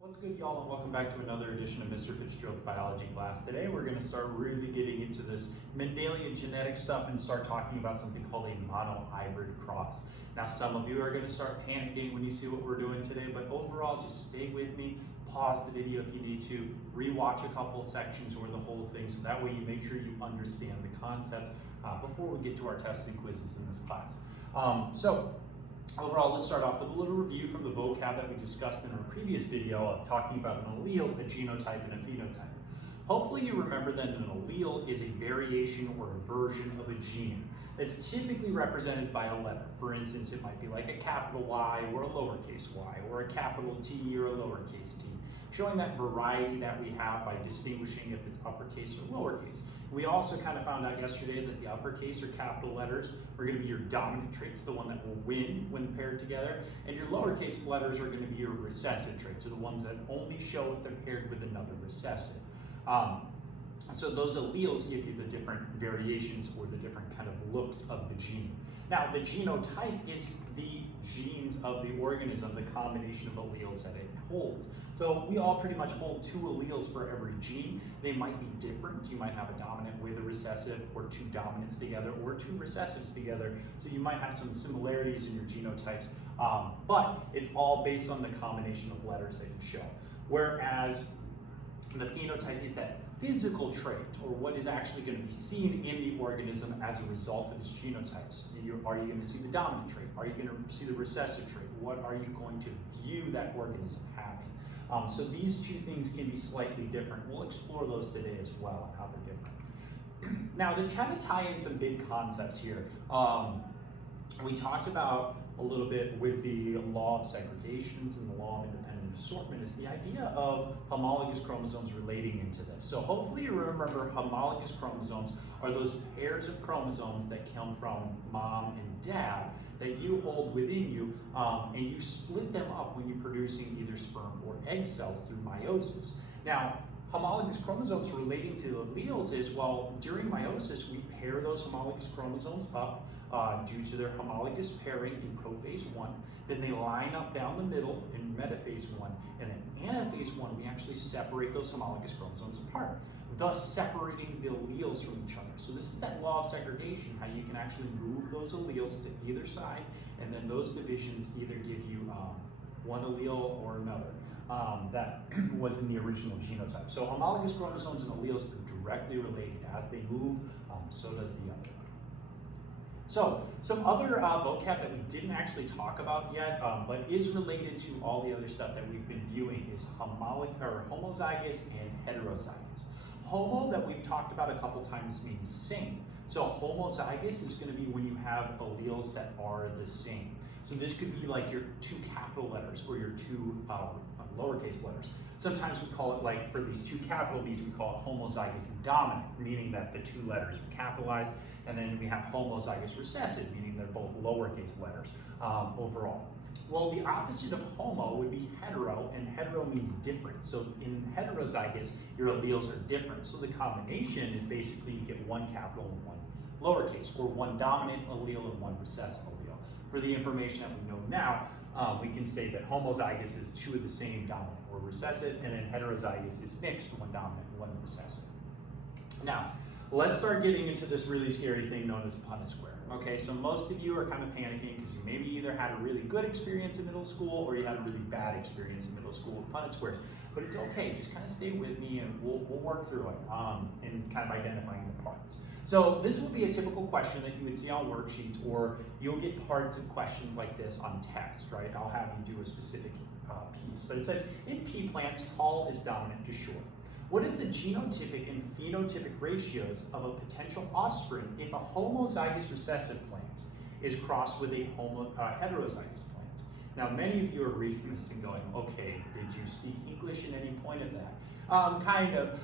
What's good, y'all, and welcome back to another edition of Mr. Fitzgerald's biology class. Today we're going to start really getting into this Mendelian genetic stuff and start talking about something called a monohybrid cross. Now, some of you are going to start panicking when you see what we're doing today, but overall, just stay with me, pause the video if you need to, rewatch a couple sections or the whole thing, so that way you make sure you understand the concept before we get to our tests and quizzes in this class. Overall, let's start off with a little review from the vocab that we discussed in our previous video of talking about an allele, a genotype, and a phenotype. Hopefully you remember that an allele is a variation or a version of a gene. It's typically represented by a letter. For instance, it might be like a capital Y or a lowercase y, or a capital T or a lowercase t, showing that variety that we have by distinguishing if it's uppercase or lowercase. We also kind of found out yesterday that the uppercase or capital letters are going to be your dominant traits, the one that will win when paired together, and your lowercase letters are going to be your recessive traits, or the ones that only show if they're paired with another recessive. So those alleles give you the different variations or the different kind of looks of the gene. Now, the genotype is the genes of the organism, the combination of alleles that it holds. So we all pretty much hold two alleles for every gene. They might be different. You might have a dominant with a recessive, or two dominants together, or two recessives together. So you might have some similarities in your genotypes, but it's all based on the combination of letters that you show. Whereas the phenotype is that physical trait, or what is actually going to be seen in the organism as a result of its genotypes. Are you going to see the dominant trait? Are you going to see the recessive trait? What are you going to view that organism having? So these two things can be slightly different. We'll explore those today as well and how they're different. Now, to kind of tie in some big concepts here, we talked about a little bit with the law of segregations and the law of independent assortment is the idea of homologous chromosomes relating into this. So hopefully you remember homologous chromosomes are those pairs of chromosomes that come from mom and dad that you hold within you, and you split them up when you're producing either sperm or egg cells through meiosis. Now, homologous chromosomes relating to alleles is, well, during meiosis, we pair those homologous chromosomes up due to their homologous pairing in prophase 1. Then they line up down the middle in metaphase 1. And in anaphase 1, we actually separate those homologous chromosomes apart, thus separating the alleles from each other. So this is that law of segregation, how you can actually move those alleles to either side, and then those divisions either give you one allele or another. That was in the original genotype. So homologous chromosomes and alleles are directly related. As they move, so does the other. So some other vocab that we didn't actually talk about yet, but is related to all the other stuff that we've been viewing is homozygous and heterozygous. Homo, that we've talked about a couple times, means same. So homozygous is going to be when you have alleles that are the same. So this could be like your two capital letters or your two lowercase letters. Sometimes we call it, like for these two capital B's, we call it homozygous dominant, meaning that the two letters are capitalized. And then we have homozygous recessive, meaning they're both lowercase letters overall. Well, the opposite of homo would be hetero, and hetero means different. So in heterozygous, your alleles are different. So the combination is basically you get one capital and one lowercase, or one dominant allele and one recessive allele. For the information that we know now, we can say that homozygous is two of the same dominant or recessive, and then heterozygous is mixed, one dominant and one recessive. Now, let's start getting into this really scary thing known as Punnett square. Okay, so most of you are kind of panicking because you maybe either had a really good experience in middle school or you had a really bad experience in middle school with Punnett squares. But it's okay, just kind of stay with me and we'll work through it in kind of identifying the parts. So this will be a typical question that you would see on worksheets, or you'll get parts of questions like this on text, right? I'll have you do a specific piece. But it says, in pea plants, tall is dominant to short. What is the genotypic and phenotypic ratios of a potential offspring if a homozygous recessive plant is crossed with a heterozygous plant? Now, many of you are reading this and going, okay, did you speak English at any point of that? Kind of,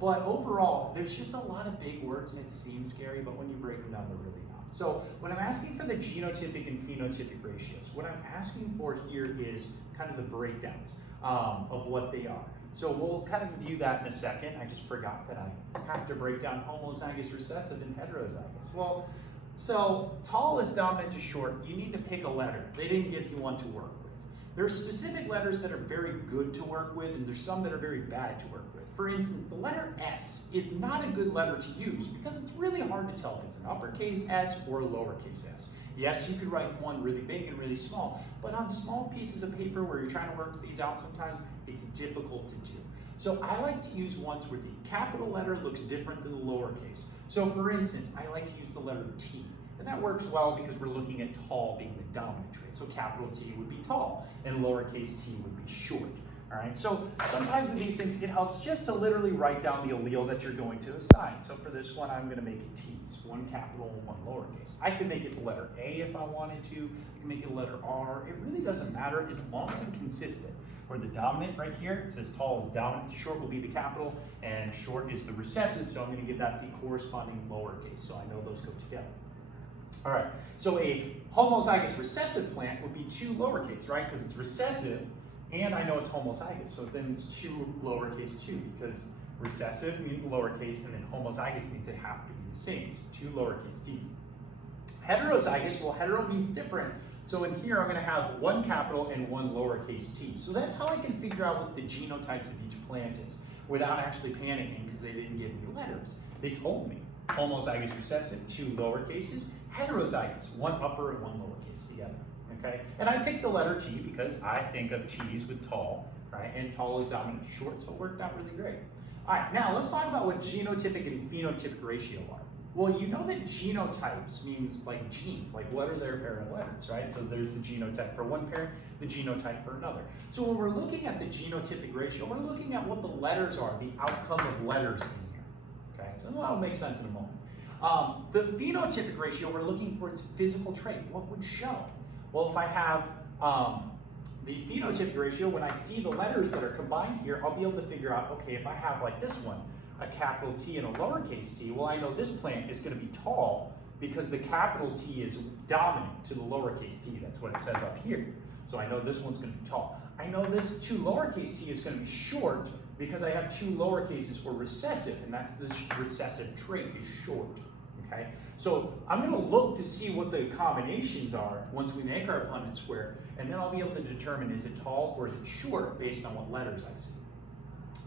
but overall, there's just a lot of big words that seem scary, but when you break them down, they're really not. So when I'm asking for the genotypic and phenotypic ratios, what I'm asking for here is kind of the breakdowns of what they are. So we'll kind of view that in a second. I just forgot that I have to break down homozygous recessive and heterozygous. Well, so tall is dominant to short. You need to pick a letter. They didn't give you one to work with. There are specific letters that are very good to work with, and there's some that are very bad to work with. For instance, the letter S is not a good letter to use because it's really hard to tell if it's an uppercase S or a lowercase s. Yes, you could write one really big and really small, but on small pieces of paper where you're trying to work these out sometimes, it's difficult to do. So I like to use ones where the capital letter looks different than the lowercase. So for instance, I like to use the letter T. And that works well because we're looking at tall being the dominant trait. So capital T would be tall and lowercase t would be short. All right, so sometimes with these things, it helps just to literally write down the allele that you're going to assign. So for this one, I'm going to make it T's, one capital and one lowercase. I could make it the letter A if I wanted to. I can make it a letter R. It really doesn't matter as long as I'm consistent. Where the dominant right here, it says tall is dominant, short will be the capital, and short is the recessive, so I'm going to give that the corresponding lowercase, so I know those go together. All right, so a homozygous recessive plant would be 2 lowercase, right? Because it's recessive, and I know it's homozygous, so then it's 2 lowercase 2, because recessive means lowercase, and then homozygous means they have to be the same, so 2 lowercase d. Heterozygous, well, hetero means different, so in here I'm going to have 1 capital and 1 lowercase t. So that's how I can figure out what the genotypes of each plant is, without actually panicking, because they didn't give me letters. They told me homozygous recessive, 2 lowercases, heterozygous, 1 upper and 1 lowercase together. Okay, and I picked the letter T because I think of T's with tall, right? And tall is dominant to short, so it worked out really great. All right, now let's talk about what genotypic and phenotypic ratio are. Well, you know that genotypes means like genes, like what are their parent letters, right? So there's the genotype for one parent, the genotype for another. So when we're looking at the genotypic ratio, we're looking at what the letters are, the outcome of letters in here. Okay, so that'll make sense in a moment. The phenotypic ratio, we're looking for its physical trait. What would show? Well, if I have the phenotypic ratio, when I see the letters that are combined here, I'll be able to figure out, okay, if I have like this one, a capital T and a lowercase t, well, I know this plant is going to be tall because the capital T is dominant to the lowercase t. That's what it says up here. So I know this one's going to be tall. I know this 2 lowercase t is going to be short because I have 2 lowercases for recessive, and that's the recessive trait is short. Okay, so I'm going to look to see what the combinations are once we make our Punnett square, and then I'll be able to determine is it tall or is it short based on what letters I see.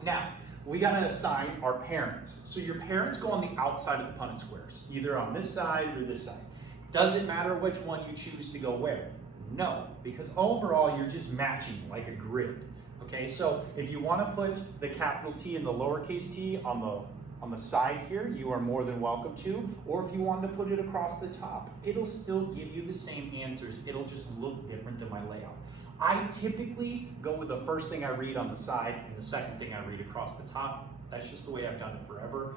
Now, we got to assign our parents. So your parents go on the outside of the Punnett squares, either on this side or this side. Does it matter which one you choose to go where? No, because overall you're just matching like a grid. Okay, so if you want to put the capital T and the lowercase t on the side here, you are more than welcome to, or if you wanted to put it across the top, it'll still give you the same answers. It'll just look different than my layout. I typically go with the first thing I read on the side and the second thing I read across the top. That's just the way I've done it forever.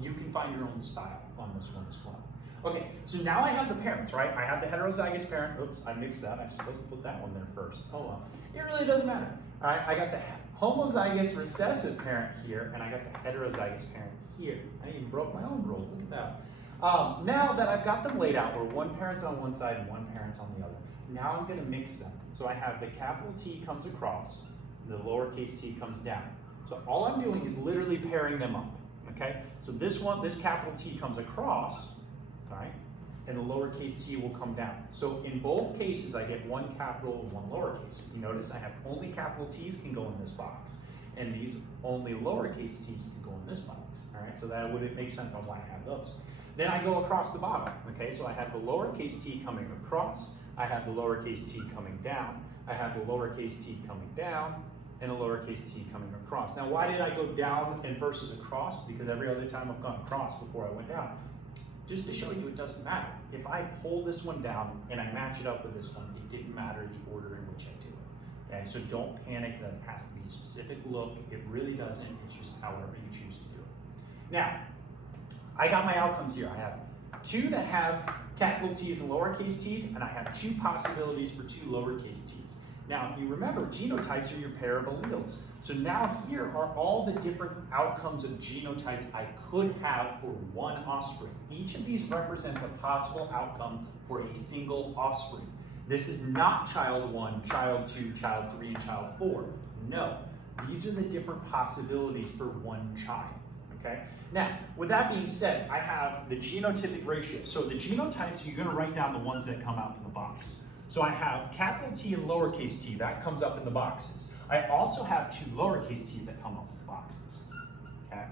You can find your own style on this one as well. Okay, so now I have the parents, right? I have the heterozygous parent. Oops, I mixed that. I'm supposed to put that one there first. Oh well, it really doesn't matter. All right, I got the homozygous recessive parent here, and I got the heterozygous parent here. I even broke my own rule. Look at that. Now that I've got them laid out, where one parent's on one side and one parent's on the other, now I'm going to mix them. So I have the capital T comes across, the lowercase t comes down. So all I'm doing is literally pairing them up. Okay. So this capital T comes across, all right, and the lowercase t will come down. So in both cases, I get 1 capital and 1 lowercase. If you notice, I have only capital T's can go in this box, and these only lowercase t's can go in this box. All right, so that would make sense on why I have those. Then I go across the bottom. Okay, so I have the lowercase t coming across. I have the lowercase t coming down. I have the lowercase t coming down, and a lowercase t coming across. Now, why did I go down and versus across? Because every other time I've gone across before I went down. Just to show you it doesn't matter. If I pull this one down and I match it up with this one, it didn't matter the order in which I do it. Okay, so don't panic that it has to be a specific look. It really doesn't. It's just however you choose to do it. Now, I got my outcomes here. I have 2 that have capital T's and lowercase t's, and I have 2 possibilities for 2 lowercase t's. Now, if you remember, genotypes are your pair of alleles. So now here are all the different outcomes of genotypes I could have for one offspring. Each of these represents a possible outcome for a single offspring. This is not child 1, child 2, child 3, and child 4. No, these are the different possibilities for one child, okay? Now, with that being said, I have the genotypic ratio. So the genotypes, you're gonna write down the ones that come out in the box. So I have capital T and lowercase t, that comes up in the boxes. I also have two lowercase t's that come up in the boxes, okay?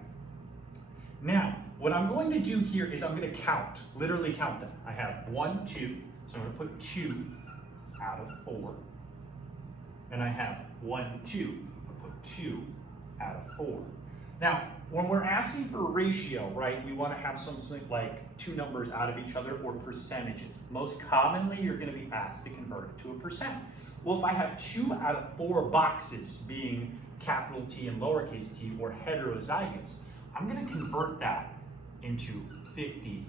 Now, what I'm going to do here is I'm going to count, literally count them. I have 1, 2, so I'm going to put 2 out of 4. And I have 1, 2, I'll put 2 out of 4. Now, when we're asking for a ratio, right, we want to have something like two numbers out of each other or percentages. Most commonly, you're going to be asked to convert it to a percent. Well, if I have 2 out of 4 boxes being capital T and lowercase t or heterozygous, I'm going to convert that into 50%,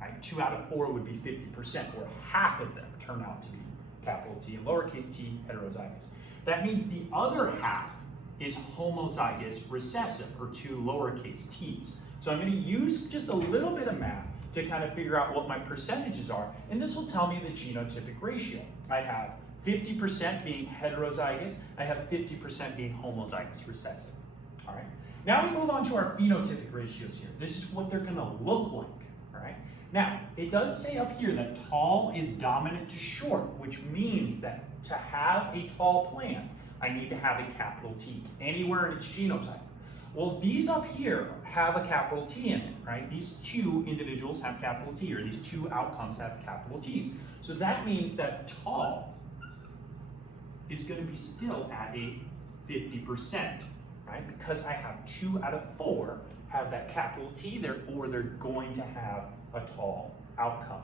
right? 2 out of 4 would be 50%, or half of them turn out to be capital T and lowercase t heterozygous. That means the other half is homozygous recessive, or 2 lowercase t's. So I'm going to use just a little bit of math to kind of figure out what my percentages are, and this will tell me the genotypic ratio. I have 50% being heterozygous, I have 50% being homozygous recessive. All right. Now we move on to our phenotypic ratios here. This is what they're going to look like. All right. Now, it does say up here that tall is dominant to short, which means that to have a tall plant, I need to have a capital T anywhere in its genotype. Well, these up here have a capital T in it, right? These two individuals have capital T, or these two outcomes have capital T's. So that means that tall is going to be still at a 50%, right? Because I have 2 out of 4 have that capital T, therefore they're going to have a tall outcome.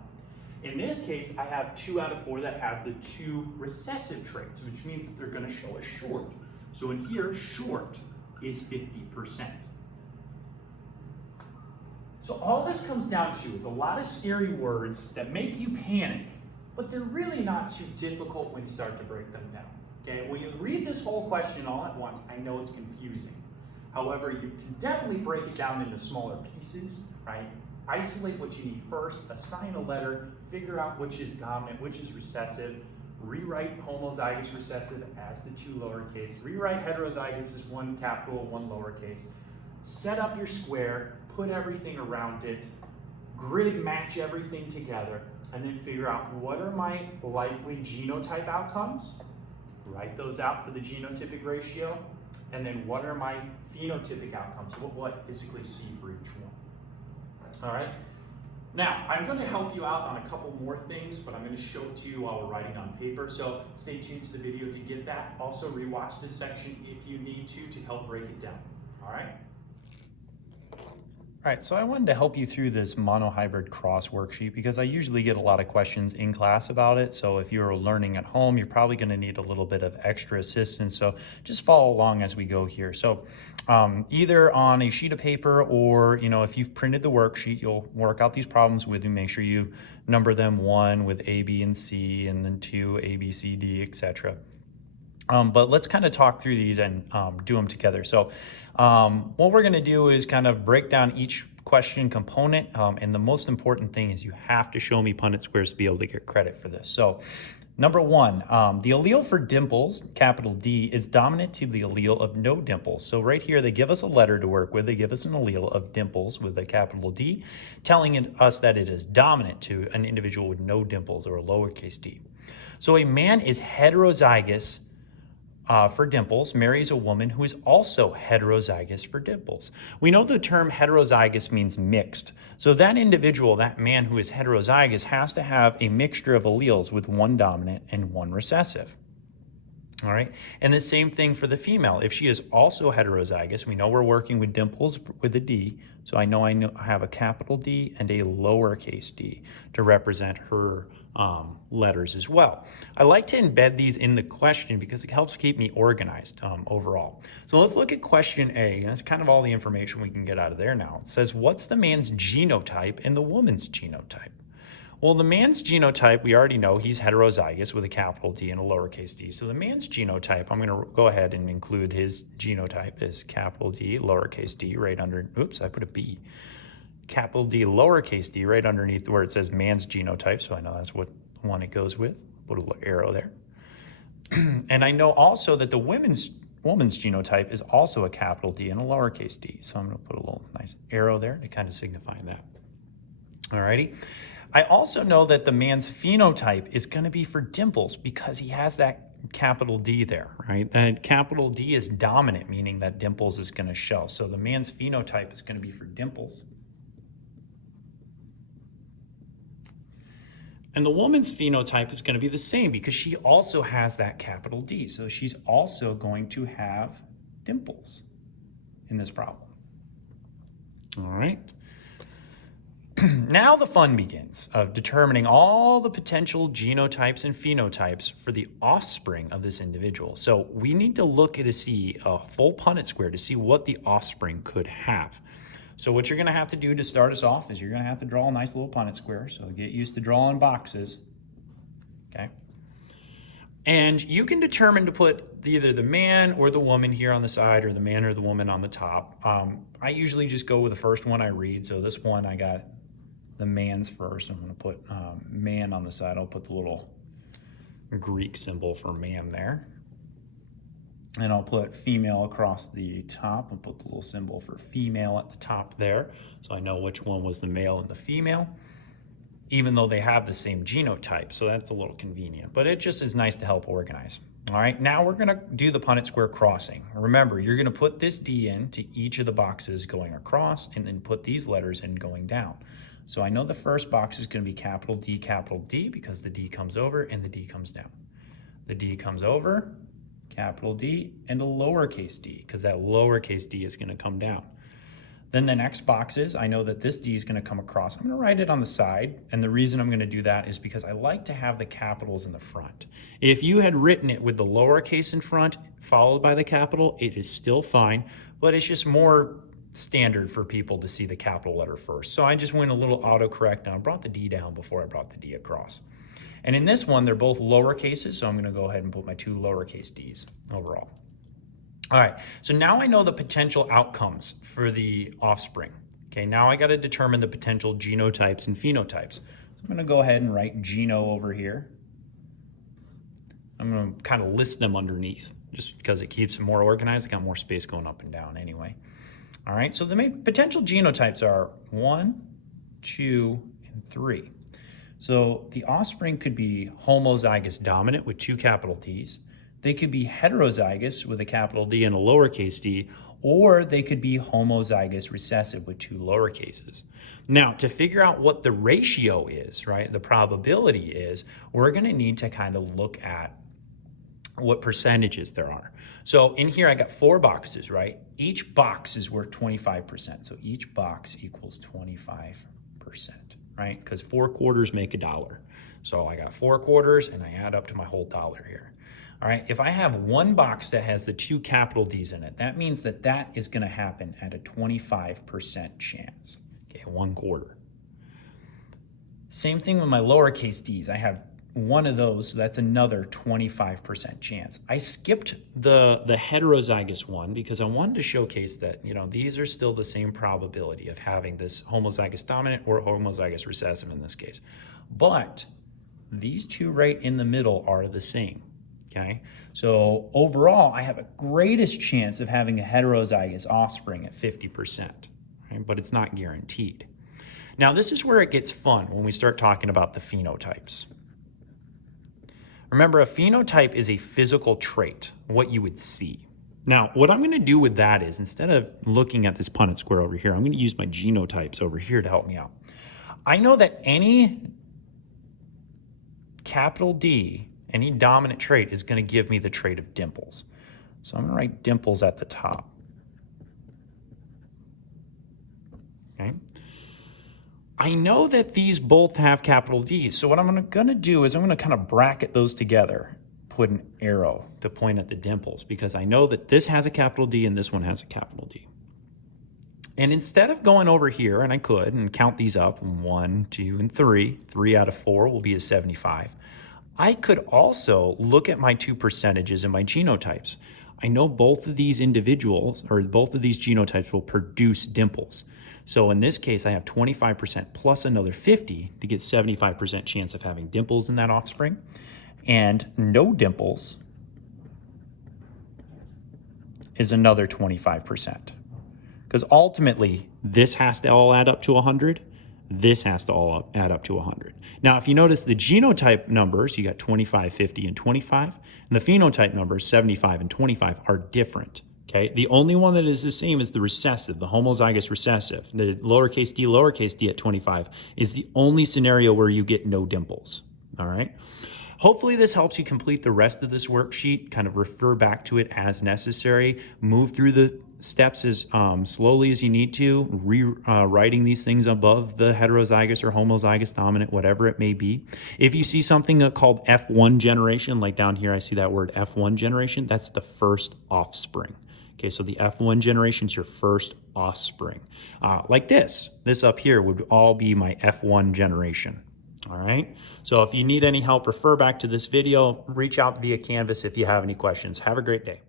In this case, I have 2 out of 4 that have the 2 recessive traits, which means that they're going to show as short. So in here, short is 50%. So all this comes down to is a lot of scary words that make you panic, but they're really not too difficult when you start to break them down. Okay, when you read this whole question all at once, I know it's confusing. However, you can definitely break it down into smaller pieces, right? Isolate what you need first, assign a letter, figure out which is dominant, which is recessive, rewrite homozygous recessive as the 2 lowercase, rewrite heterozygous as 1 capital, 1 lowercase, set up your square, put everything around it, grid match everything together, and then figure out what are my likely genotype outcomes, write those out for the genotypic ratio, and then what are my phenotypic outcomes, what will I physically see for each one. All right. Now, I'm going to help you out on a couple more things, but I'm going to show it to you while we're writing on paper. So stay tuned to the video to get that. Also, rewatch this section if you need to help break it down. All right. All right, so I wanted to help you through this monohybrid cross worksheet because I usually get a lot of questions in class about it. So if you're learning at home, you're probably going to need a little bit of extra assistance. So just follow along as we go here. So either on a sheet of paper or, if you've printed the worksheet, you'll work out these problems with me. Make sure you number them 1 with A, B, and C, and then 2, A, B, C, D, etc. But let's kind of talk through these and do them together. So what we're going to do is kind of break down each question component. And the most important thing is you have to show me Punnett squares to be able to get credit for this. So number 1, the allele for dimples, capital D, is dominant to the allele of no dimples. So right here, they give us a letter to work with. They give us an allele of dimples with a capital D, telling us that it is dominant to an individual with no dimples, or a lowercase d. So a man is heterozygous for dimples, marries a woman who is also heterozygous for dimples. We know the term heterozygous means mixed. So that individual, that man who is heterozygous, has to have a mixture of alleles with 1 dominant and 1 recessive. All right, and the same thing for the female. If she is also heterozygous, we know we're working with dimples with a D, so I have a capital D and a lowercase d to represent her letters as well. I like to embed these in the question because it helps keep me organized overall. So let's look at question A. That's kind of all the information we can get out of there now. It says, what's the man's genotype and the woman's genotype? Well, the man's genotype, we already know he's heterozygous with a capital D and a lowercase d. So the man's genotype, I'm going to go ahead and include his genotype as capital D, lowercase d, right under, oops, I put a B. Capital D, lowercase d, right underneath where it says man's genotype. So I know that's what one it goes with. Put a little arrow there. And I know also that the woman's genotype is also a capital D and a lowercase d. So I'm going to put a little nice arrow there to kind of signify that. Alrighty. I also know that the man's phenotype is going to be for dimples because he has that capital D there, right? That capital D is dominant, meaning that dimples is going to show. So the man's phenotype is going to be for dimples. And the woman's phenotype is going to be the same because she also has that capital D. So she's also going to have dimples in this problem. All right. Now the fun begins of determining all the potential genotypes and phenotypes for the offspring of this individual. So we need to look to see a full Punnett square to see what the offspring could have. So what you're going to have to do to start us off is you're going to have to draw a nice little Punnett square. So get used to drawing boxes. Okay. And you can determine to put either the man or the woman here on the side or the man or the woman on the top. I usually just go with the first one I read. So this one I got the man's first. I'm going to put man on the side. I'll put the little Greek symbol for man there. And I'll put female across the top. I'll put the little symbol for female at the top there. So I know which one was the male and the female, even though they have the same genotype. So that's a little convenient, but it just is nice to help organize. All right, now we're gonna do the Punnett square crossing. Remember, you're gonna put this D into each of the boxes going across and then put these letters in going down. So I know the first box is gonna be capital D because the D comes over and the D comes down. The D comes over, capital D, and a lowercase d, because that lowercase d is gonna come down. Then the next box is, I know that this D is gonna come across. I'm gonna write it on the side, and the reason I'm gonna do that is because I like to have the capitals in the front. If you had written it with the lowercase in front, followed by the capital, it is still fine, but it's just more standard for people to see the capital letter first. So I just went a little autocorrect and I brought the D down before I brought the D across. And in this one, they're both lower cases, so I'm gonna go ahead and put my two lowercase d's overall. All right, so now I know the potential outcomes for the offspring. Okay, now I gotta determine the potential genotypes and phenotypes. So I'm gonna go ahead and write geno over here. I'm gonna kind of list them underneath, just because it keeps them more organized. I got more space going up and down anyway. All right, so the main potential genotypes are 1, 2, and 3. So the offspring could be homozygous dominant with 2 capital T's. They could be heterozygous with a capital D and a lowercase d, or they could be homozygous recessive with 2 lowercases. Now, to figure out what the ratio is, right, the probability is, we're gonna need to kind of look at what percentages there are. So in here, I got 4 boxes, right? Each box is worth 25%. So each box equals 25%. Right? Because 4 quarters make $1. So I got 4 quarters and I add up to my whole dollar here. All right, if I have one box that has the 2 capital D's in it, that means that that is gonna happen at a 25% chance. Okay, 1 quarter. Same thing with my lowercase d's. I have one of those, so that's another 25% chance. I skipped the heterozygous one because I wanted to showcase that, you know, these are still the same probability of having this homozygous dominant or homozygous recessive in this case. But these two right in the middle are the same, okay? So overall, I have a greatest chance of having a heterozygous offspring at 50%, right? But it's not guaranteed. Now, this is where it gets fun when we start talking about the phenotypes. Remember, a phenotype is a physical trait, what you would see. Now, what I'm gonna do with that is, instead of looking at this Punnett square over here, I'm gonna use my genotypes over here to help me out. I know that any capital D, any dominant trait is gonna give me the trait of dimples. So I'm gonna write dimples at the top. Okay. I know that these both have capital D's, so what I'm gonna do is I'm gonna kind of bracket those together, put an arrow to point at the dimples, because I know that this has a capital D and this one has a capital D. And instead of going over here, and I could, and count these up, 1, 2, and 3, 3 out of 4 will be a 75. I could also look at my 2 percentages and my genotypes. I know both of these individuals, or both of these genotypes will produce dimples. So in this case, I have 25% plus another 50 to get 75% chance of having dimples in that offspring. And no dimples is another 25%. Because ultimately, this has to all add up to 100, this has to all add up to 100. Now, if you notice the genotype numbers, you got 25, 50, and 25, and the phenotype numbers, 75 and 25, are different. Okay, the only one that is the same is the recessive, the homozygous recessive. The lowercase d at 25 is the only scenario where you get no dimples. All right. Hopefully this helps you complete the rest of this worksheet, kind of refer back to it as necessary, move through the steps as slowly as you need to, writing these things above the heterozygous or homozygous dominant, whatever it may be. If you see something called F1 generation, like down here I see that word F1 generation, that's the first offspring. Okay, so the F1 generation is your first offspring. Like this up here would all be my F1 generation. All right, so if you need any help, refer back to this video, reach out via Canvas if you have any questions. Have a great day.